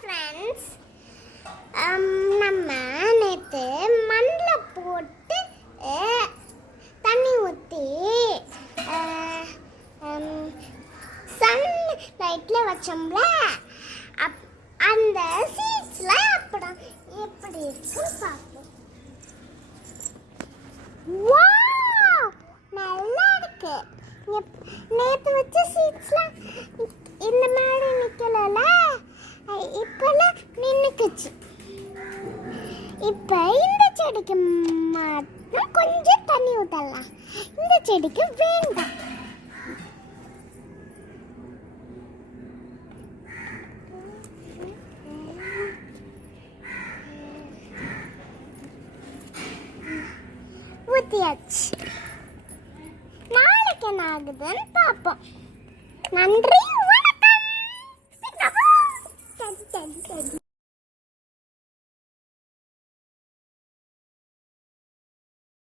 Friends, நம்ம நேற்று மண்ணில் போட்டு தண்ணி ஊற்றி சன் லைட்டில் வச்சோம்ல, அந்த சீட்ஸ்லாம் அப்புறம் எப்படி இருக்குன்னு பார்ப்போம். வாவ், நல்லா இருக்கு. நேற்று வச்ச சீட்ஸ்லாம் இந்த மாதிரி நிற்கல, இப்பெல்லாம் நின்றுக்குச்சு. இப்போ இந்த செடிக்கு மட்டும் கொஞ்சம் தண்ணி ஊற்றலாம், இந்த செடிக்கு வேண்டாம். ஊற்றியாச்சு. நாளைக்கு என்ன ஆகுதுன்னு பார்ப்போம். நன்றி.